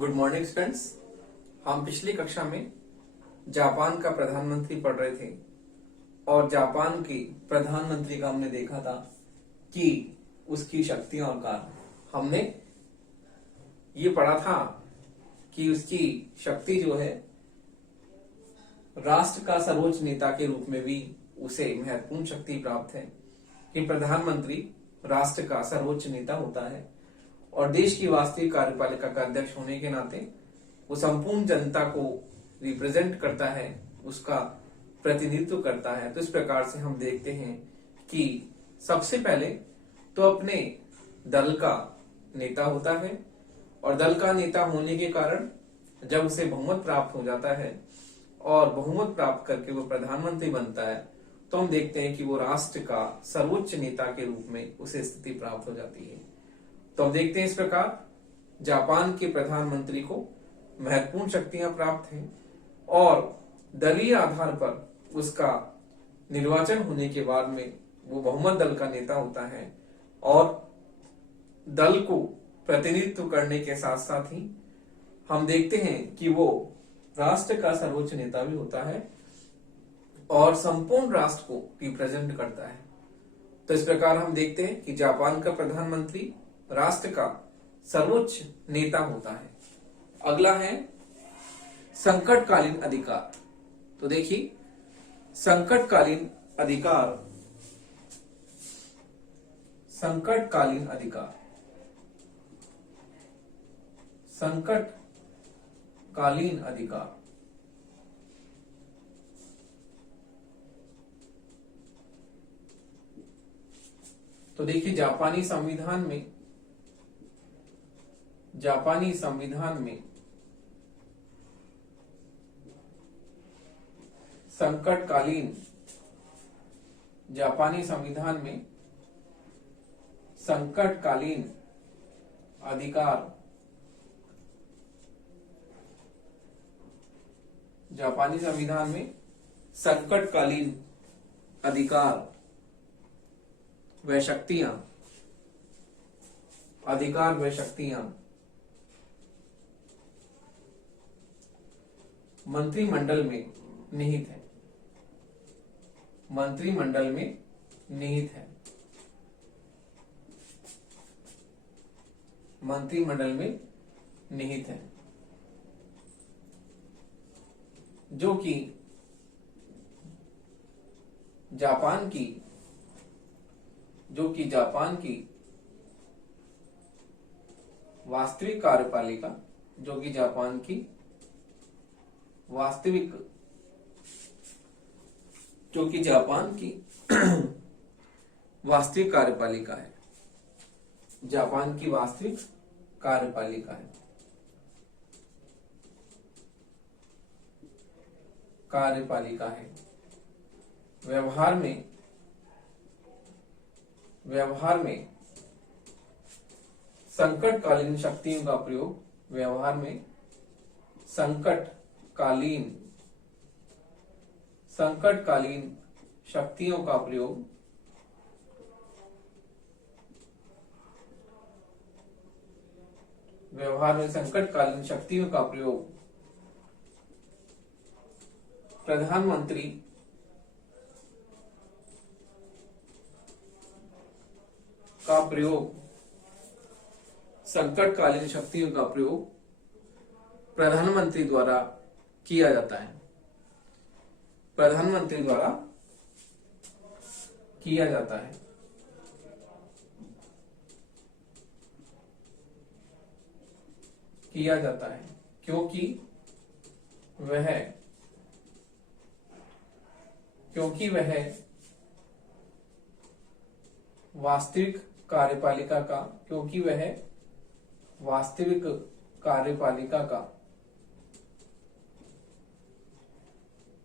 Good morning students. हम पिछली कक्षा में जापान का प्रधानमंत्री पढ़ रहे थे और जापान के प्रधानमंत्री का हमने देखा था कि उसकी शक्तियां और कार्य। हमने ये पढ़ा था कि उसकी शक्ति जो है राष्ट्र का सर्वोच्च नेता के रूप में भी उसे महत्वपूर्ण शक्ति प्राप्त है कि प्रधानमंत्री राष्ट्र का सर्वोच्च नेता होता है और देश की वास्तविक कार्यपालिका का अध्यक्ष होने के नाते वो संपूर्ण जनता को रिप्रेजेंट करता है, उसका प्रतिनिधित्व करता है। तो इस प्रकार से हम देखते हैं कि सबसे पहले तो अपने दल का नेता होता है और दल का नेता होने के कारण जब उसे बहुमत प्राप्त हो जाता है और बहुमत प्राप्त करके वो प्रधानमंत्री बनता है तो हम देखते हैं कि वो राष्ट्र का सर्वोच्च नेता के रूप में उसे स्थिति प्राप्त हो जाती है। तो हम देखते हैं इस प्रकार जापान के प्रधानमंत्री को महत्वपूर्ण शक्तियां प्राप्त हैं और दलीय आधार पर उसका निर्वाचन होने के बाद में वो बहुमत दल का नेता होता है और दल को प्रतिनिधित्व करने के साथ साथ ही हम देखते हैं कि वो राष्ट्र का सर्वोच्च नेता भी होता है और संपूर्ण राष्ट्र को रिप्रेजेंट करता है। तो इस प्रकार हम देखते हैं कि जापान का प्रधानमंत्री राष्ट्र का सर्वोच्च नेता होता है। अगला है संकटकालीन अधिकार। तो देखिए संकटकालीन अधिकार, संकटकालीन अधिकार, संकटकालीन अधिकार तो देखिए जापानी संविधान में संकटकालीन, जापानी संविधान में संकटकालीन अधिकार, जापानी संविधान में संकटकालीन अधिकार व शक्तियां, अधिकार व शक्तियां मंत्रिमंडल में निहित है, मंत्रिमंडल में निहित है, मंत्रिमंडल में निहित है, जो कि जापान की वास्तविक कार्यपालिका, जो कि जापान की वास्तविक, जो कि जापान की वास्तविक कार्यपालिका है, जापान की वास्तविक कार्यपालिका है, कार्यपालिका है। व्यवहार में संकटकालीन शक्तियों का प्रयोग, व्यवहार में संकटकालीन शक्तियों का प्रयोग व्यवहार में संकटकालीन शक्तियों का प्रयोग प्रधानमंत्री का प्रयोग, संकटकालीन शक्तियों का प्रयोग प्रधानमंत्री द्वारा किया जाता है, प्रधानमंत्री द्वारा किया जाता है। किया जाता है क्योंकि वह वास्तविक कार्यपालिका का, क्योंकि वह वास्तविक कार्यपालिका का,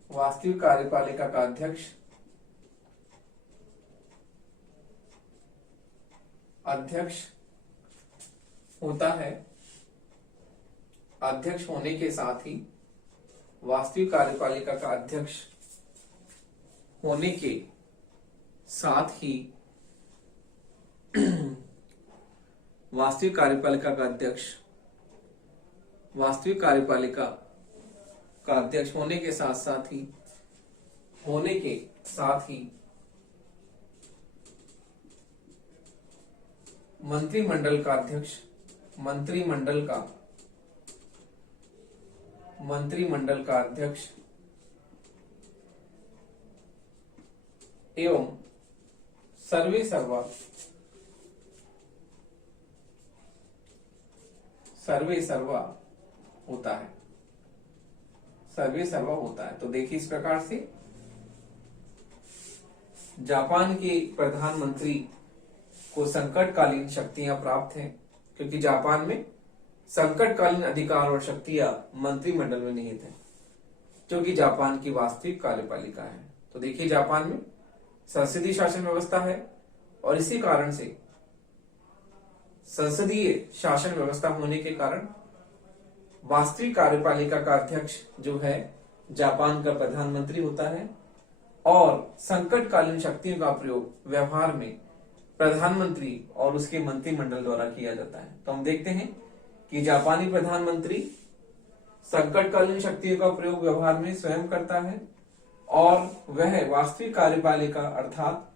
वास्तविक कार्यपालिका का अध्यक्ष होता है। अध्यक्ष होने के साथ ही, वास्तविक कार्यपालिका का अध्यक्ष होने के साथ ही वास्तविक कार्यपालिका का अध्यक्ष वास्तविक कार्यपालिका का अध्यक्ष होने के साथ ही मंत्रिमंडल का अध्यक्ष मंत्रिमंडल का अध्यक्ष एवं सर्वे सर्वा होता है। तो देखिए इस प्रकार से जापान के प्रधानमंत्री को संकटकालीन शक्तियां प्राप्त हैं, क्योंकि जापान में संकटकालीन अधिकार और शक्तियां मंत्रिमंडल में निहित है, जो कि जापान की वास्तविक कार्यपालिका है। तो देखिए जापान में संसदीय शासन व्यवस्था है और इसी कारण से संसदीय शासन व्यवस्था होने के कारण वास्तविक कार्यपालिका का अध्यक्ष जो है जापान का प्रधानमंत्री होता है और संकटकालीन शक्तियों का प्रयोग व्यवहार में प्रधानमंत्री और उसके मंत्रिमंडल द्वारा किया जाता है। तो हम देखते हैं कि जापानी प्रधानमंत्री संकटकालीन शक्तियों का प्रयोग व्यवहार में स्वयं करता है और वह वास्तविक कार्यपालिका अर्थात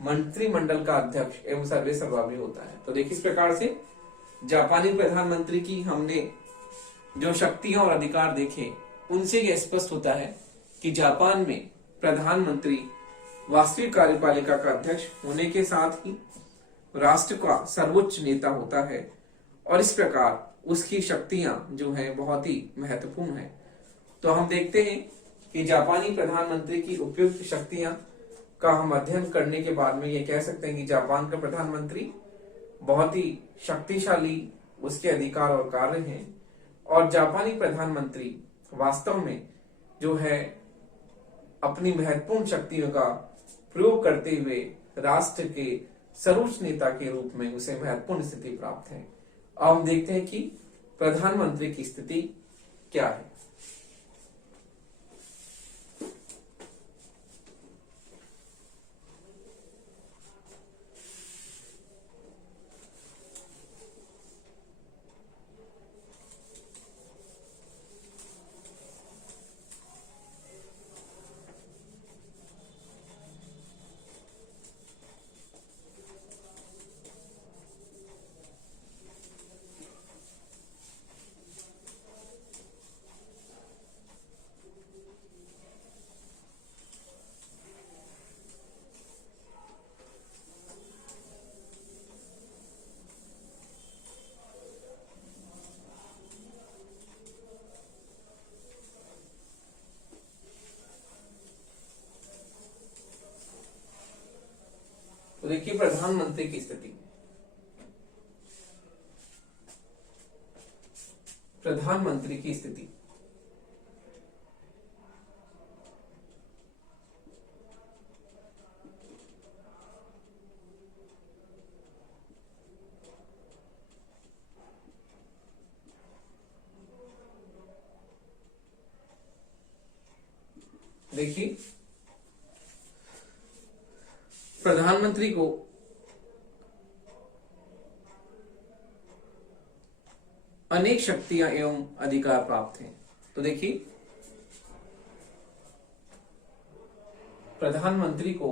मंत्रिमंडल का अध्यक्ष एवं सर्वेसर्वा भी होता है। तो देखिए इस प्रकार से जापानी प्रधानमंत्री की हमने जो शक्तियां और अधिकार देखे, उनसे यह स्पष्ट होता है कि जापान में प्रधानमंत्री वास्तविक कार्यपालिका का अध्यक्ष होने के साथ ही राष्ट्र का सर्वोच्च नेता होता है और इस प्रकार उसकी शक्तियां जो है बहुत ही महत्वपूर्ण है। तो हम देखते हैं कि जापानी प्रधानमंत्री की उपयुक्त शक्तियां का हम अध्ययन करने के बाद में ये कह सकते हैं कि जापान का प्रधानमंत्री बहुत ही शक्तिशाली उसके अधिकार और कार्य हैं और जापानी प्रधानमंत्री वास्तव में जो है अपनी महत्वपूर्ण शक्तियों का प्रयोग करते हुए राष्ट्र के सर्वोच्च नेता के रूप में उसे महत्वपूर्ण स्थिति प्राप्त है। अब हम देखते हैं कि प्रधानमंत्री की स्थिति क्या है। तो देखिए प्रधानमंत्री की स्थिति, प्रधानमंत्री की स्थिति देखिए प्रधानमंत्री को अनेक शक्तियां एवं अधिकार प्राप्त हैं। तो देखिए प्रधानमंत्री को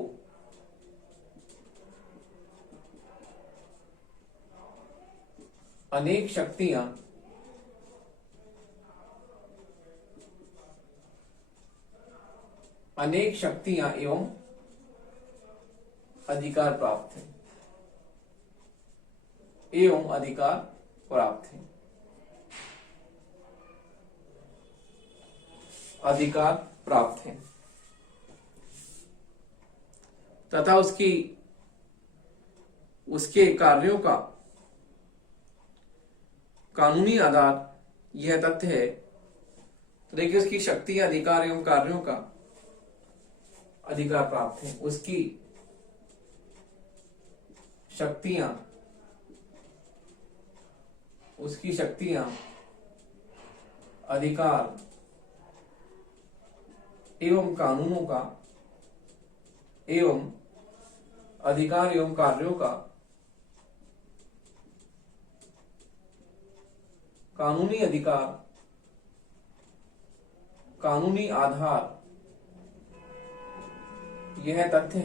अनेक शक्तियां एवं अधिकार प्राप्त है अधिकार प्राप्त है तथा उसके कार्यों का कानूनी आधार यह तथ्य है। तो देखिए उसकी शक्ति, अधिकार एवं कार्यों का अधिकार प्राप्त है, उसकी शक्तियां अधिकार एवं कानूनों का एवं अधिकार एवं कार्यों का कानूनी अधिकार कानूनी आधार यह तथ्य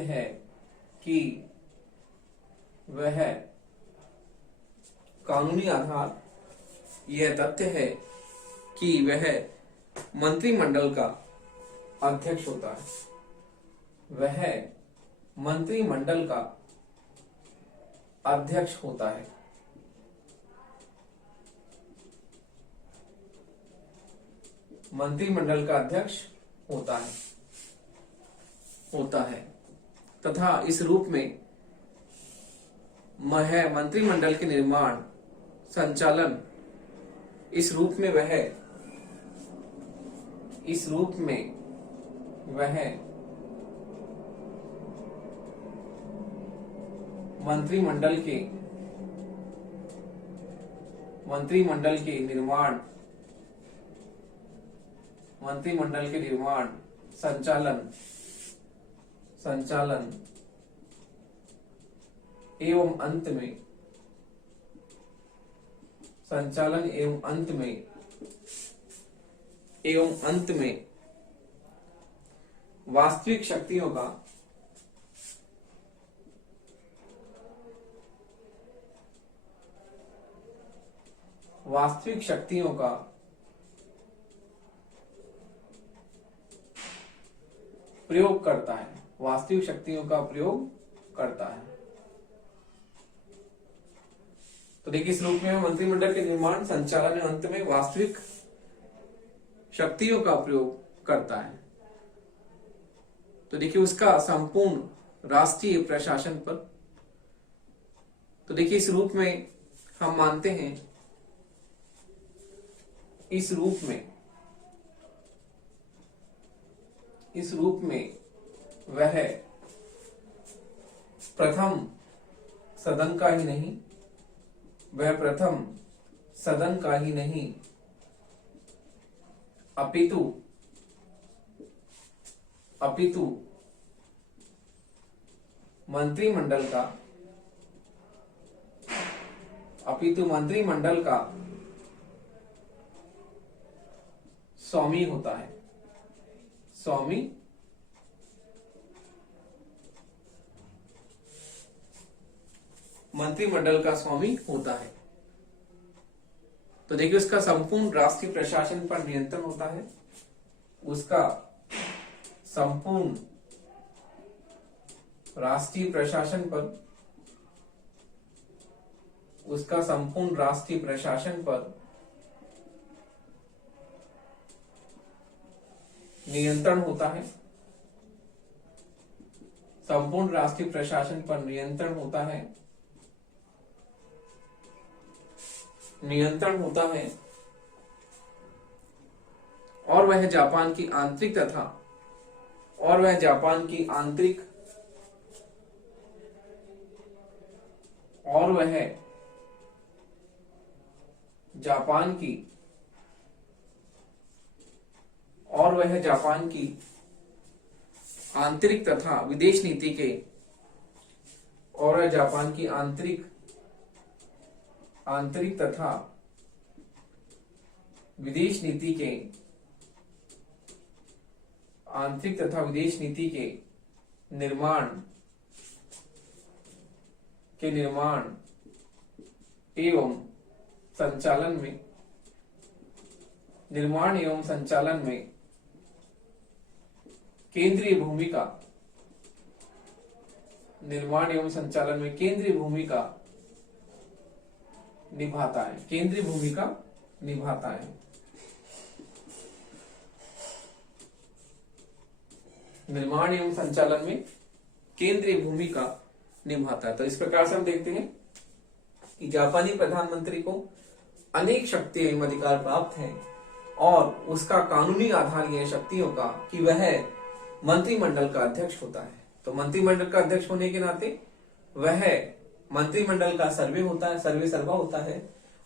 है कि वह कानूनी आधार यह तथ्य है कि वह मंत्रिमंडल का अध्यक्ष होता है। वह मंत्रिमंडल का अध्यक्ष होता है। मंत्रिमंडल का अध्यक्ष होता है तथा इस रूप में मंत्रिमंडल के निर्माण संचालन इस रूप में वह मंत्रिमंडल के निर्माण संचालन एवं अंत में वास्तविक शक्तियों का प्रयोग करता है। वास्तविक शक्तियों का प्रयोग करता है। तो देखिए इस रूप में मंत्रिमंडल के निर्माण संचालन एवं अंत में वास्तविक शक्तियों का प्रयोग करता है। तो देखिए उसका संपूर्ण राष्ट्रीय प्रशासन पर, तो देखिए इस रूप में हम मानते हैं, इस रूप में वह प्रथम सदन का ही नहीं अपितु मंत्रिमंडल का स्वामी होता है। मंत्रिमंडल का स्वामी होता है। तो देखिए उसका संपूर्ण राष्ट्रीय प्रशासन पर नियंत्रण होता है। उसका संपूर्ण राष्ट्रीय प्रशासन पर नियंत्रण होता है। संपूर्ण राष्ट्रीय प्रशासन पर नियंत्रण होता है और वह जापान की आंतरिक तथा विदेश नीति के निर्माण एवं संचालन में केंद्रीय भूमिका निभाता है। निर्माण एवं संचालन में केंद्रीय भूमिका निभाता है। तो इस प्रकार से हम देखते हैं कि जापानी प्रधानमंत्री को अनेक शक्ति एवं अधिकार प्राप्त हैं और उसका कानूनी आधार यह शक्तियों का कि वह मंत्रिमंडल का अध्यक्ष होता है। तो मंत्रिमंडल का अध्यक्ष होने के नाते वह मंत्रिमंडल का सर्वेसर्वा होता है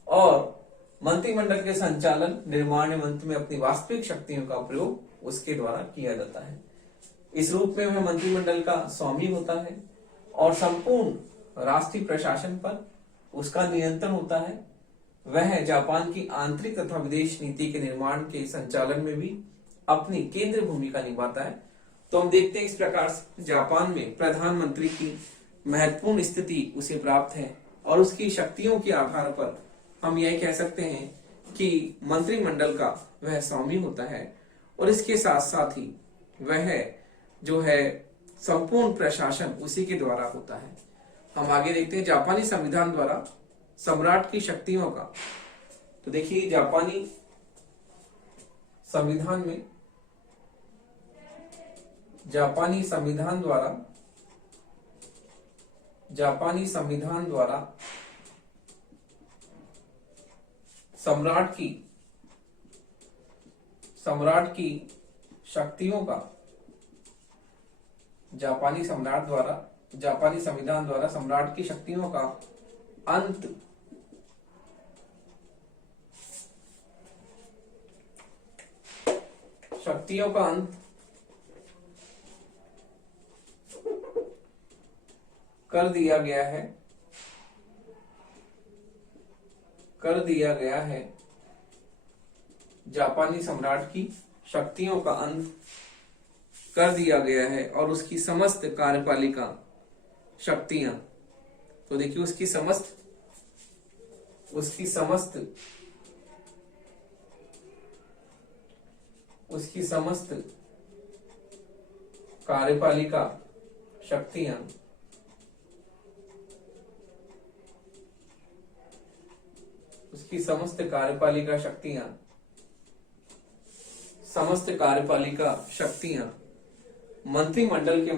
और मंत्रिमंडल के संचालन, निर्माण एवं अंत में अपनी वास्तविक शक्तियों का प्रयोग उसके द्वारा किया जाता है। इस रूप में वह मंत्रिमंडल का स्वामी होता है और संपूर्ण राष्ट्रीय प्रशासन पर उसका नियंत्रण होता है वह जापान की आंतरिक तथा विदेश नीति के निर्माण के संचालन में भी अपनी केंद्रीय भूमिका निभाता है। तो हम देखते हैं इस प्रकार से जापान में प्रधानमंत्री की महत्वपूर्ण स्थिति उसे प्राप्त है और उसकी शक्तियों के आधार पर हम यह कह सकते हैं कि मंत्रिमंडल का वह स्वामी होता है और इसके साथ साथ ही वह जो है संपूर्ण प्रशासन उसी के द्वारा होता है। हम आगे देखते हैं जापानी संविधान द्वारा सम्राट की शक्तियों का। तो देखिए जापानी संविधान में जापानी संविधान द्वारा सम्राट की शक्तियों का जापानी संविधान द्वारा सम्राट की शक्तियों का अंत कर दिया गया है। जापानी सम्राट की शक्तियों का अंत कर दिया गया है और उसकी समस्त कार्यपालिका शक्तियां, तो देखिए उसकी समस्त कार्यपालिका शक्तियां मंत्रिमंडल के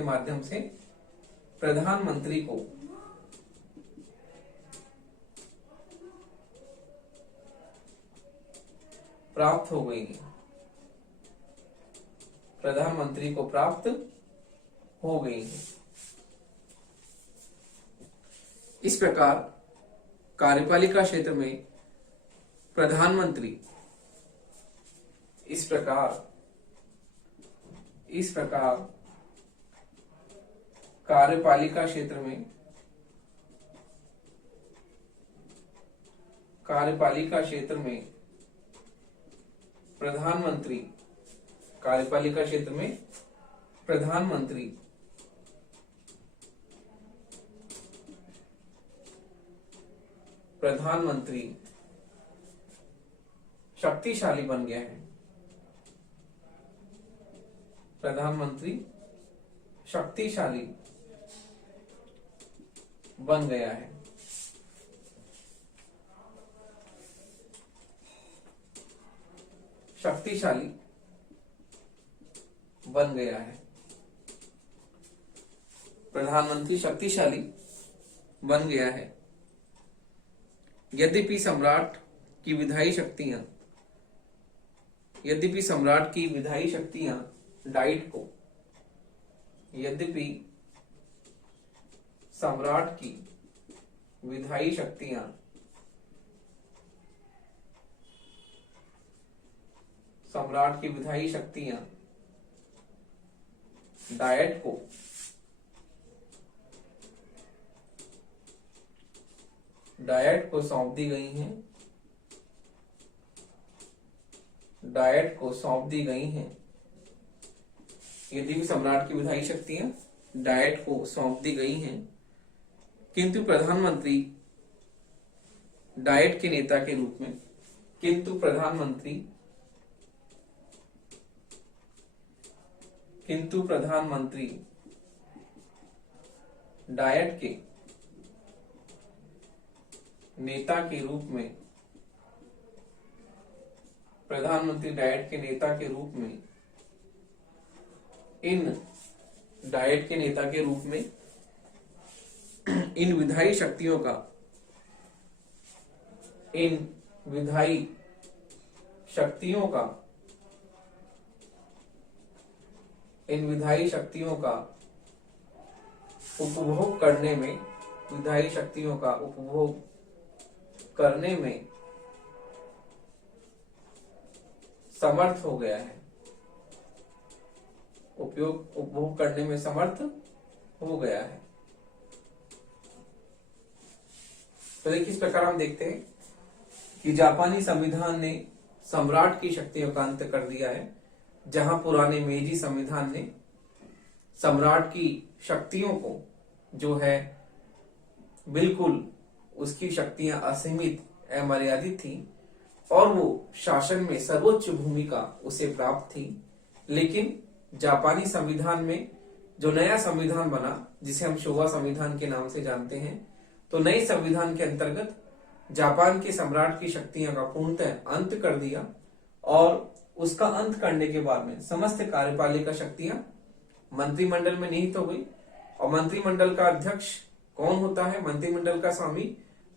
माध्यम से प्रधानमंत्री को प्राप्त हो गई है। इस प्रकार कार्यपालिका क्षेत्र में प्रधानमंत्री इस प्रकार कार्यपालिका क्षेत्र में प्रधानमंत्री शक्तिशाली बन गया है। प्रधानमंत्री शक्तिशाली बन गया है। प्रधानमंत्री शक्तिशाली बन गया है। यद्यपि सम्राट की विधायी शक्तियां डाइट को डायट को सौंप दी गई हैं। यदि भी सम्राट की विधायी शक्तियां डायट को सौंप दी गई हैं, किंतु प्रधानमंत्री डायट के नेता के रूप में डायट के नेता के रूप में इन विधायी शक्तियों का उपभोग करने में समर्थ हो गया है, उपभोग करने में समर्थ हो गया है। तो देखिए, इस प्रकार हम देखते हैं कि जापानी संविधान ने सम्राट की शक्तियों का अंत कर दिया है। जहां पुराने मेजी संविधान ने सम्राट की शक्तियों को जो है बिल्कुल उसकी शक्तियां असीमित अमर्यादित थी और वो शासन में सर्वोच्च भूमिका उसे प्राप्त थी। लेकिन जापानी संविधान में जो नया संविधान बना, जिसे हम शोवा संविधान के नाम से जानते हैं, तो नए संविधान के अंतर्गत जापान के सम्राट की शक्तियों का पूर्णतः अंत कर दिया और उसका अंत करने के बाद में समस्त कार्यपालिका शक्तियां मंत्रिमंडल में निहित हो गई। और मंत्रिमंडल का अध्यक्ष कौन होता है? मंत्रिमंडल का स्वामी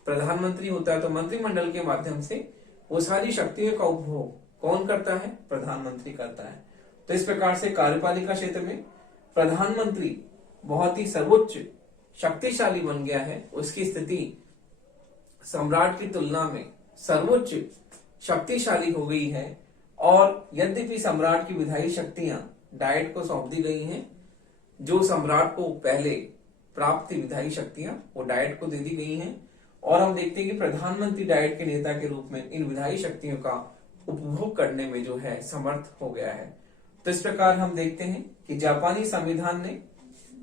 प्रधानमंत्री होता है। तो मंत्रिमंडल के माध्यम से वो सारी शक्तियों का उपभोग कौन करता है? प्रधानमंत्री करता है। तो इस प्रकार से कार्यपालिका क्षेत्र में प्रधानमंत्री बहुत ही सर्वोच्च शक्तिशाली बन गया है। उसकी स्थिति सम्राट की तुलना में सर्वोच्च शक्तिशाली हो गई है। और यद्यपि सम्राट की विधायी शक्तियां डाइट को सौंप दी गई हैं, जो सम्राट को पहले प्राप्त थी विधायी शक्तियां वो डाइट को दे दी गई हैं। और हम देखते हैं कि प्रधानमंत्री डाइट के नेता के रूप में इन विधायी शक्तियों का उपभोग करने में जो है समर्थ हो गया है। तो इस प्रकार हम देखते हैं कि जापानी संविधान ने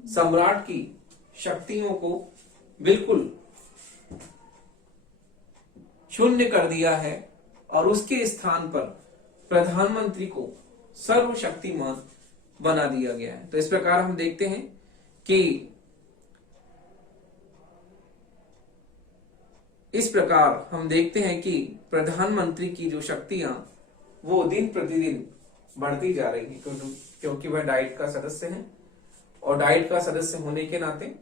सम्राट की शक्तियों को बिल्कुल शून्य कर दिया है और उसके स्थान पर प्रधानमंत्री को सर्वशक्तिमान बना दिया गया है। तो इस प्रकार हम देखते हैं कि प्रधानमंत्री की जो शक्तियां वो दिन प्रतिदिन बढ़ती जा रही है, क्योंकि वह डाइट का सदस्य है और डाइट का सदस्य होने के नाते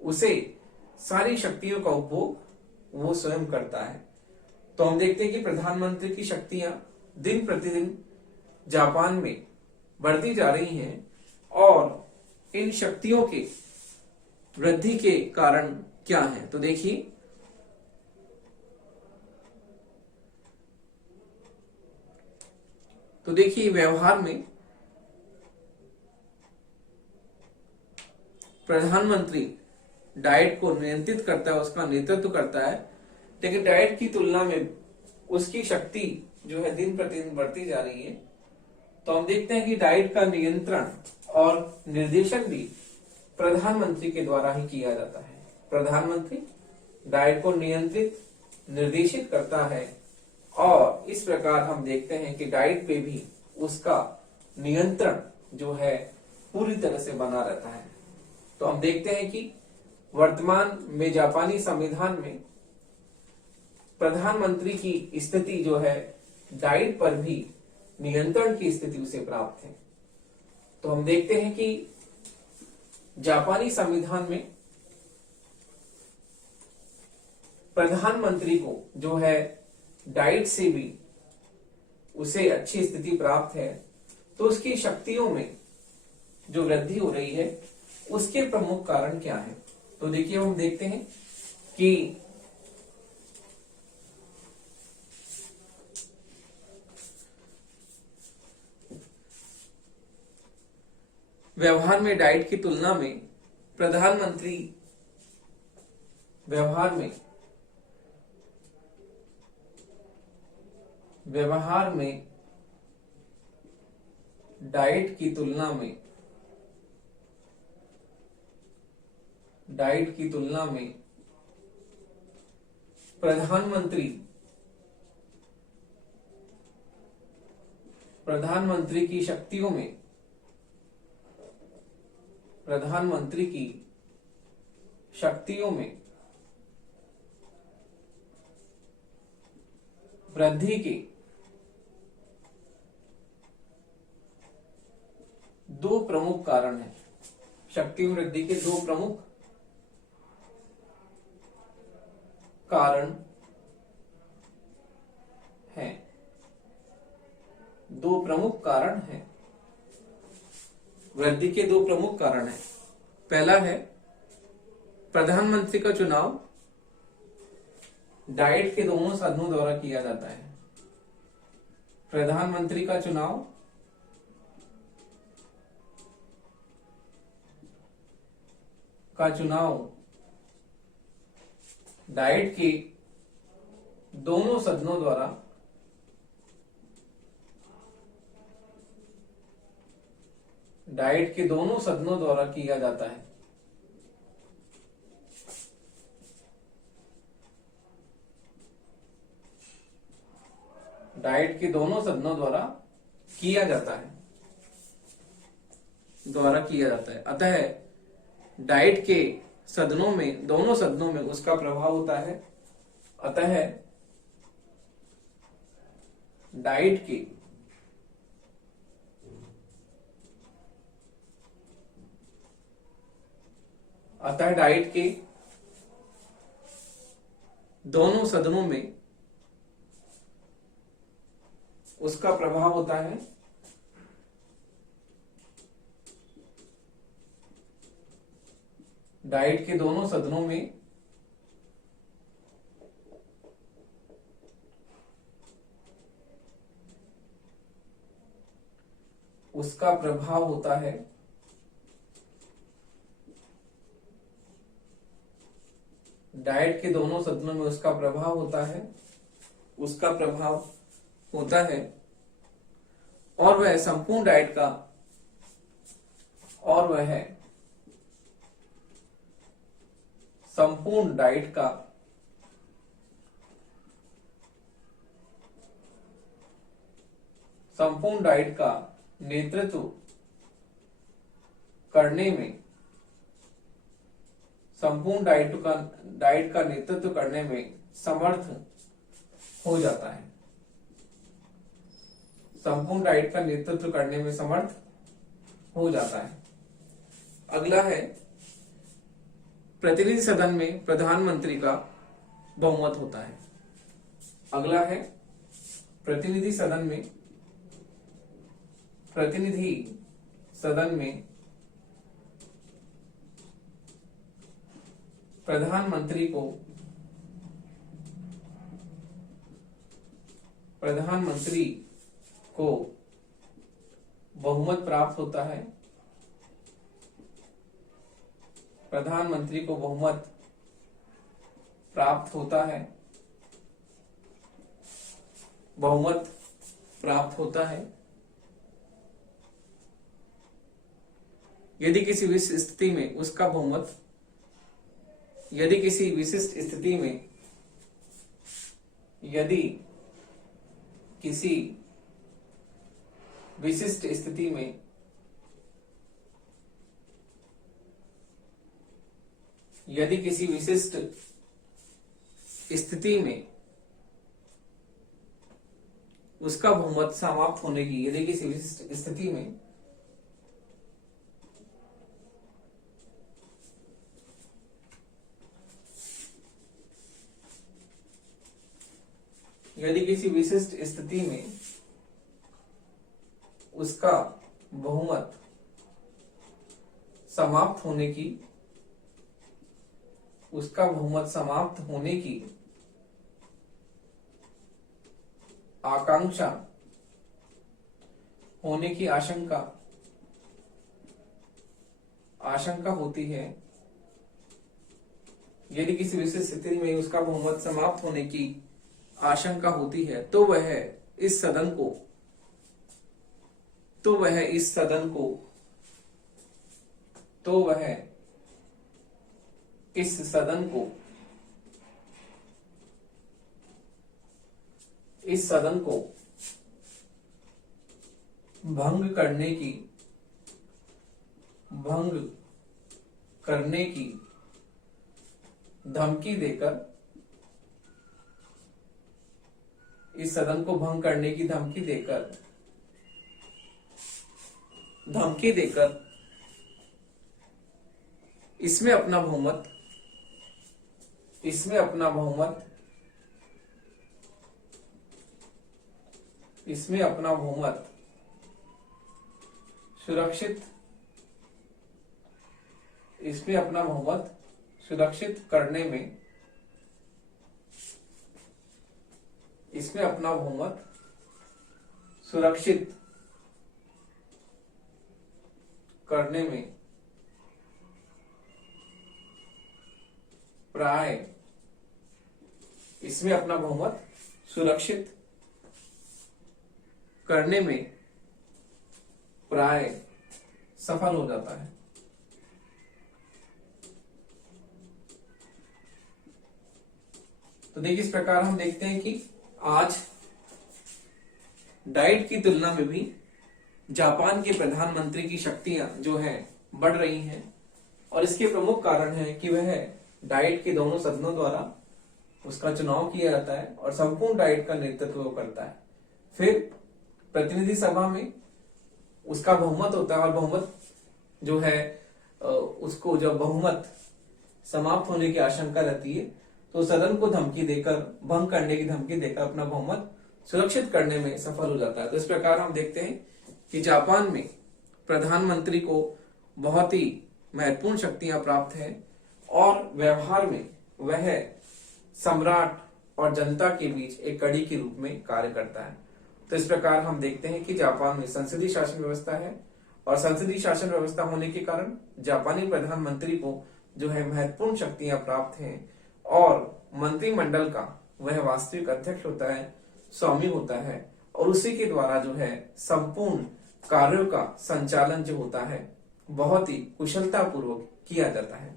उसे सारी शक्तियों का उपभोग वो स्वयं करता है। तो हम देखते हैं कि प्रधानमंत्री की शक्तियां दिन प्रतिदिन जापान में बढ़ती जा रही हैं और इन शक्तियों के वृद्धि के कारण क्या है? तो देखिए व्यवहार में प्रधानमंत्री डाइट को नियंत्रित करता है, उसका नेतृत्व करता है, लेकिन डाइट की तुलना में उसकी शक्ति जो है दिन प्रतिदिन बढ़ती जा रही है। तो हम देखते हैं कि डाइट का नियंत्रण और निर्देशन भी प्रधानमंत्री के द्वारा ही किया जाता है। प्रधानमंत्री डाइट को नियंत्रित निर्देशित करता है और इस प्रकार हम देखते हैं कि डाइट पे भी उसका नियंत्रण जो है पूरी तरह से बना रहता है। तो हम देखते हैं कि वर्तमान में जापानी संविधान में प्रधानमंत्री की स्थिति जो है डाइट पर भी नियंत्रण की स्थिति उसे प्राप्त है। तो हम देखते हैं कि जापानी संविधान में प्रधानमंत्री को जो है डाइट से भी उसे अच्छी स्थिति प्राप्त है। तो उसकी शक्तियों में जो वृद्धि हो रही है उसके प्रमुख कारण क्या है? तो देखिए हम देखते हैं कि व्यवहार में डाइट की तुलना में प्रधानमंत्री व्यवहार में डाइट की तुलना में प्रधानमंत्री की शक्तियों में वृद्धि के दो प्रमुख कारण हैं। शक्ति वृद्धि के दो प्रमुख कारण हैं। वृद्धि के दो प्रमुख कारण हैं। पहला है प्रधानमंत्री का चुनाव डाइट के दोनों सदनों द्वारा किया जाता है। प्रधानमंत्री का चुनाव डाइट के दोनों सदनों द्वारा किया जाता है। डाइट के दोनों सदनों द्वारा किया जाता है। अतः डाइट के दोनों सदनों में उसका प्रभाव होता है। अतः डाइट के दोनों सदनों में उसका प्रभाव होता है। डाइट के दोनों सदनों में उसका प्रभाव होता है। डाइट के दोनों सदनों में उसका प्रभाव होता है। और वह संपूर्ण डाइट का नेतृत्व करने में समर्थ हो जाता है। अगला है, प्रतिनिधि सदन में प्रधानमंत्री का बहुमत होता है। प्रतिनिधि सदन में प्रधानमंत्री को बहुमत प्राप्त होता है। यदि किसी विशिष्ट स्थिति में उसका बहुमत समाप्त होने की यदि किसी विशिष्ट स्थिति में उसका बहुमत समाप्त होने की आकांक्षा होने की आशंका होती है। यदि किसी विशेष स्थिति में उसका बहुमत समाप्त होने की आशंका होती है तो वह इस सदन को भंग करने की धमकी देकर इसमें अपना बहुमत सुरक्षित करने में इसमें अपना बहुमत सुरक्षित करने में प्राय इसमें अपना बहुमत सुरक्षित करने में प्राय सफल हो जाता है। तो देखिए, इस प्रकार हम देखते हैं कि आज डाइट की तुलना में भी जापान के प्रधानमंत्री की शक्तियां जो है बढ़ रही हैं, और इसके प्रमुख कारण है कि वह डाइट के दोनों सदनों द्वारा उसका चुनाव किया जाता है और संपूर्ण डाइट का नेतृत्व वो करता है। फिर प्रतिनिधि सभा में उसका बहुमत होता है, और बहुमत जो है उसको जब बहुमत समाप्त होने की आशंका रहती है तो सदन को धमकी देकर, भंग करने की धमकी देकर अपना बहुमत सुरक्षित करने में सफल हो जाता है। तो इस प्रकार हम देखते हैं कि जापान में प्रधानमंत्री को बहुत ही महत्वपूर्ण शक्तियां प्राप्त हैं और व्यवहार में वह सम्राट और जनता के बीच एक कड़ी के रूप में कार्य करता है। तो इस प्रकार हम देखते हैं कि जापान में संसदीय शासन व्यवस्था है, और संसदीय शासन व्यवस्था होने के कारण जापानी प्रधानमंत्री को जो है महत्वपूर्ण शक्तियां प्राप्त हैं, और मंत्रिमंडल का वह वास्तविक अध्यक्ष होता है, स्वामी होता है, और उसी के द्वारा जो है संपूर्ण कार्यों का संचालन जो होता है बहुत ही कुशलता पूर्वक किया जाता है।